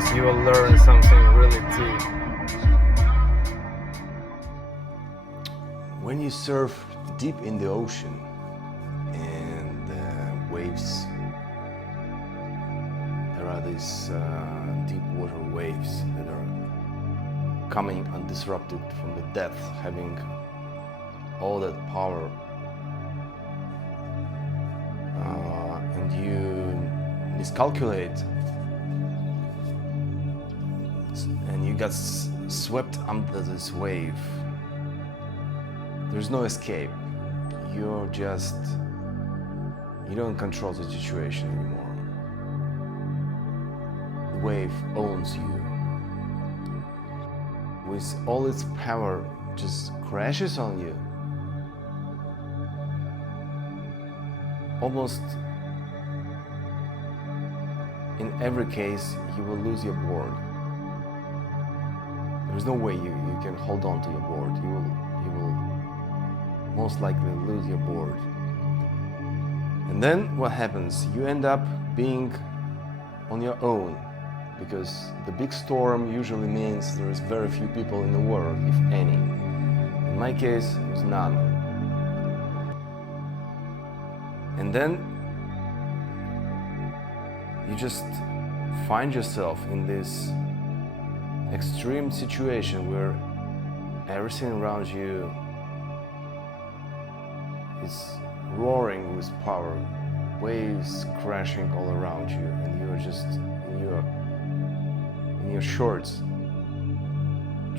because you will learn something really deep. When you surf deep in the ocean and the waves, there are these deep water waves that are coming undisrupted from the depth, having all that power, and you miscalculate and you got swept under this wave. There's no escape. You don't control the situation anymore. The wave owns you. With all its power, just crashes on you. Almost in every case, you will lose your board. There's no way you can hold on to your board. You will most likely lose your board. And then what happens? You end up being on your own, because the big storm usually means there's very few people in the world, if any. In my case, it was none. And then you just find yourself in this extreme situation where everything around you is roaring with power, waves crashing all around you, and you are just in your shorts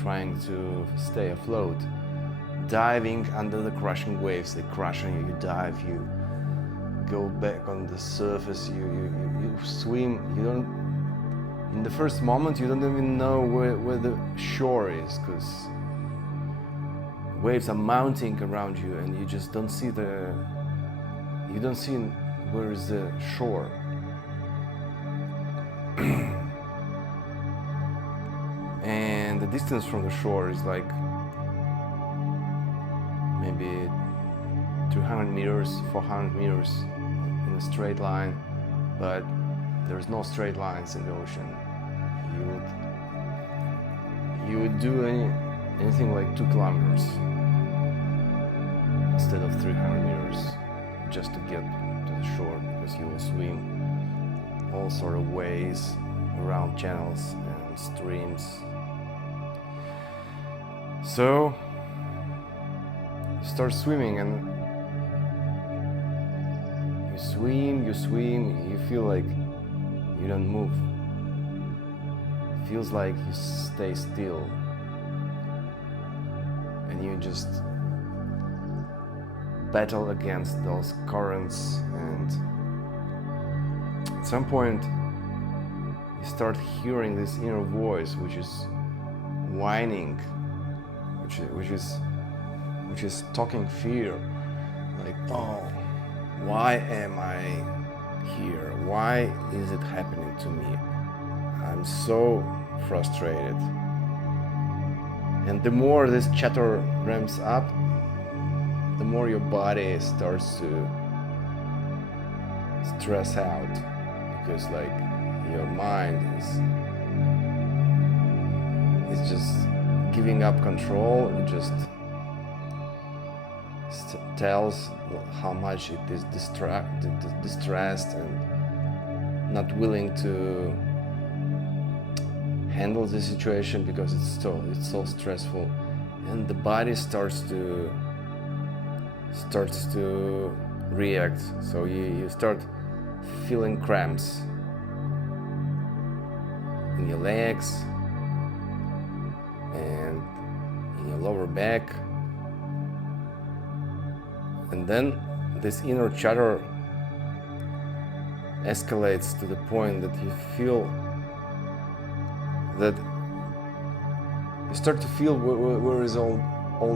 trying to stay afloat, diving under the crushing waves. They crush on you, you dive, you go back on the surface, you swim. You don't, in the first moment you don't even know where the shore is, because waves are mounting around you and you just don't see where is the shore. And the distance from the shore is like maybe 200 meters, 400 meters in a straight line, but there's no straight lines in the ocean. You would do anything like 2 kilometers instead of 300 meters just to get to the shore, because you will swim all sort of ways around channels and streams. So you start swimming, and you swim, you feel like you don't move. It feels like you stay still, and you just battle against those currents, and at some point you start hearing this inner voice which is whining, which is talking fear, like, oh, why am I here? Why is it happening to me? I'm so frustrated. And the more this chatter ramps up, the more your body starts to stress out, because like your mind is just giving up control. It just tells how much it is distressed and not willing to handle the situation because it's so stressful, and the body starts to react. So you start feeling cramps in your legs and in your lower back, and then this inner chatter escalates to the point that you feel that you start to feel where is all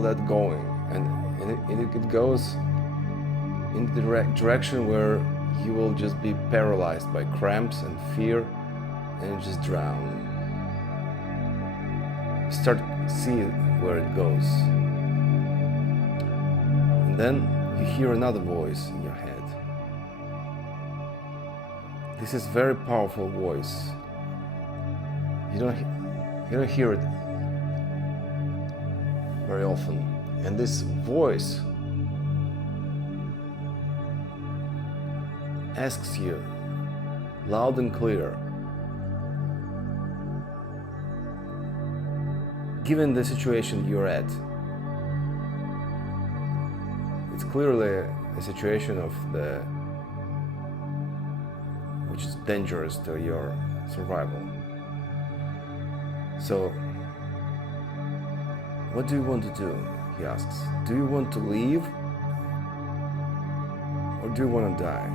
that going, and it goes in the direction where you will just be paralyzed by cramps and fear, and you just drown. You start to see where it goes, and then you hear another voice in your head. This is a very powerful voice. You don't hear it very often. And this voice asks you loud and clear, given the situation you're at, it's clearly a situation which is dangerous to your survival. So, what do you want to do? He asks. Do you want to leave, or do you want to die?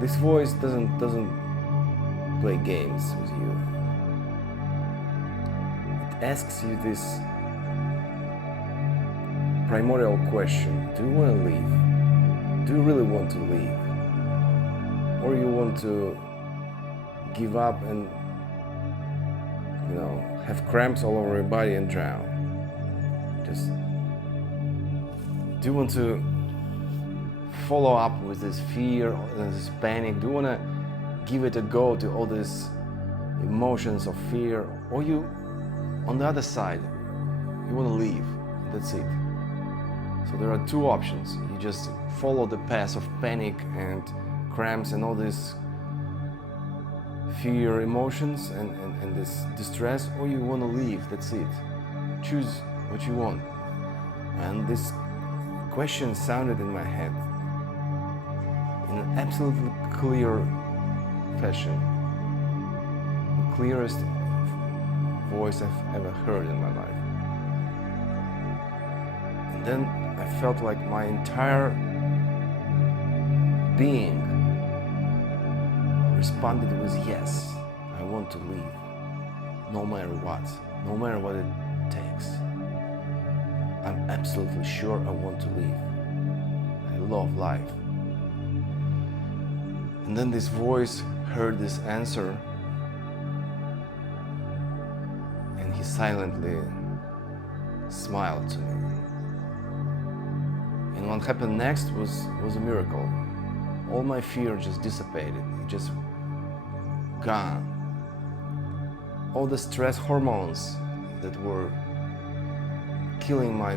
This voice doesn't play games with you. It asks you this primordial question: do you want to leave? Do you really want to leave? Or you want to give up and, have cramps all over your body and drown? Do you want to follow up with this fear, this panic? Do you want to give it a go to all these emotions of fear? Or you, on the other side, you want to leave? That's it. So there are two options. You just follow the path of panic and cramps and all these fear emotions and this distress, or you want to leave. That's it. Choose what you want. And this question sounded in my head in an absolutely clear fashion, the clearest voice I've ever heard in my life. And then I felt like my entire being responded with yes, I want to leave, no matter what it takes. I'm absolutely sure I want to leave. I love life. And then this voice heard this answer, and he silently smiled to me. And what happened next was a miracle. All my fear just dissipated. It just gone. All the stress hormones that were killing my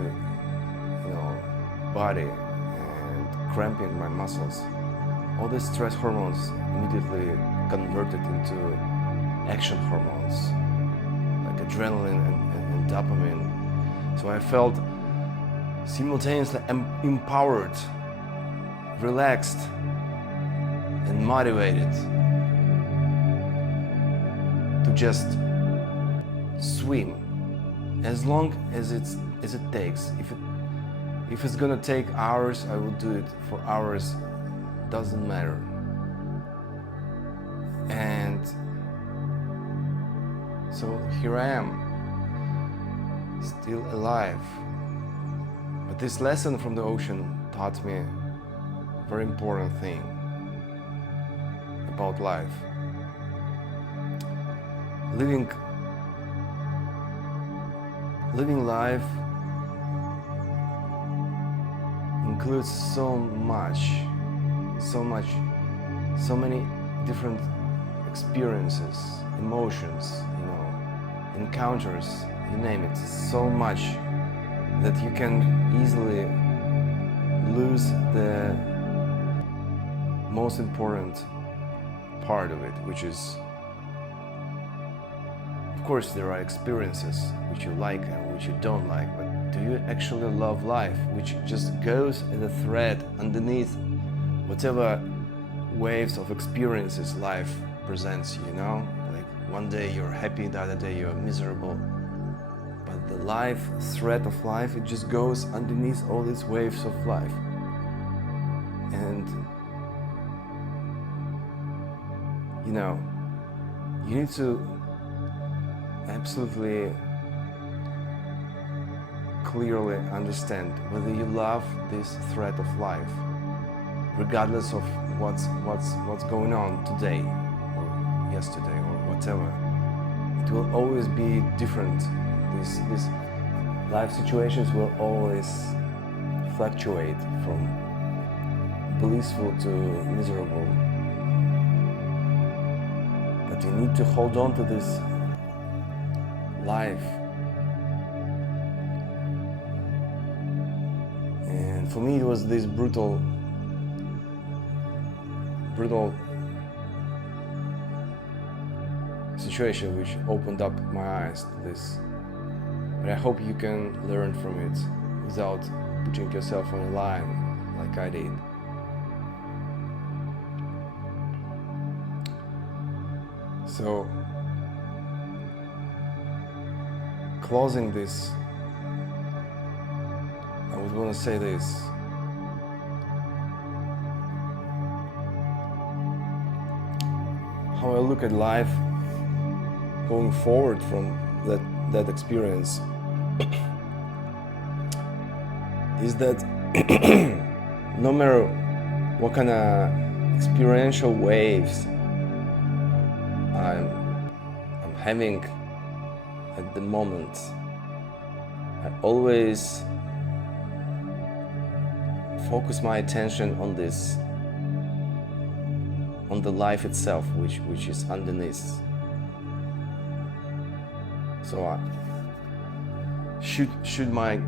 body and cramping my muscles, all the stress hormones immediately converted into action hormones like adrenaline and dopamine. So I felt simultaneously empowered, relaxed, and motivated to just swim as long as it takes. If it's gonna take hours, I will do it for hours. Doesn't matter. And so here I am, still alive. But this lesson from the ocean taught me a very important thing about life. Living life includes so many different experiences, emotions, encounters, you name it, so much that you can easily lose the most important part of it, which is, of course, there are experiences which you like and which you don't like, but do you actually love life, which just goes as a thread underneath whatever waves of experiences life presents you, Like one day you're happy, the other day you're miserable. But the thread of life, it just goes underneath all these waves of life. And, you need to absolutely clearly understand whether you love this thread of life, regardless of what's going on today or yesterday or whatever. It will always be different. These life situations will always fluctuate from blissful to miserable. But you need to hold on to this life. And for me, it was this brutal situation which opened up my eyes to this. But I hope you can learn from it without putting yourself on a line like I did. So, closing this, I would want to say this. How I look at life going forward from that experience is that no matter what kind of experiential waves I'm having at the moment, I always focus my attention on this, on the life itself, which is underneath. So should my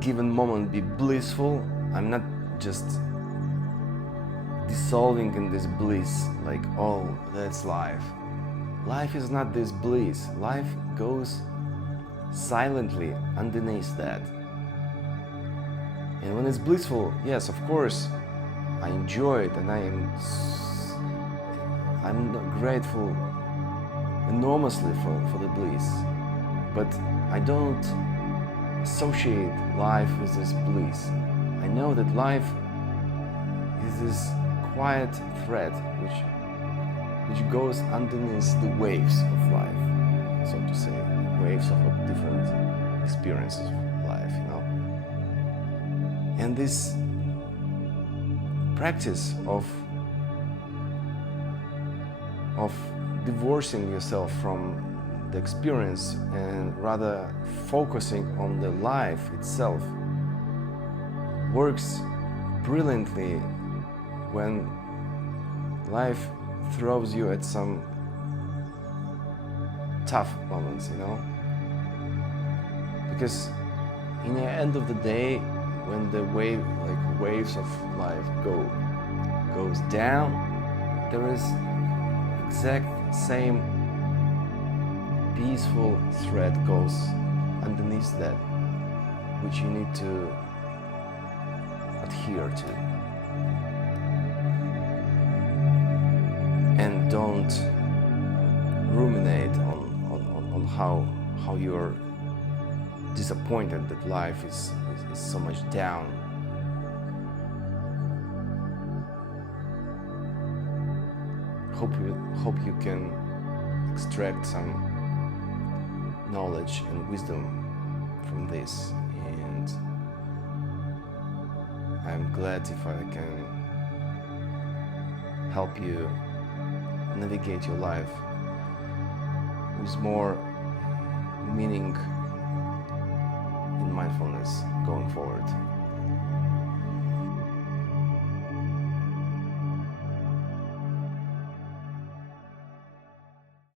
given moment be blissful, I'm not just dissolving in this bliss like, oh, that's life. Life is not this bliss. Life goes silently underneath that. And when it's blissful, yes, of course, I enjoy it, and I'm grateful enormously for the bliss. But I don't associate life with this bliss. I know that life is this quiet thread which goes underneath the waves of life, so to say, waves of different experiences of life, you know. And this practice of divorcing yourself from the experience and rather focusing on the life itself works brilliantly when life throws you at some tough moments, you know. Because in the end of the day, when the waves of life goes down, there is exact same peaceful thread goes underneath that, which you need to adhere to. And don't ruminate on how you're disappointed that life is so much down. Hope you can extract some knowledge and wisdom from this, and I'm glad if I can help you navigate your life with more meaning in mindfulness going forward.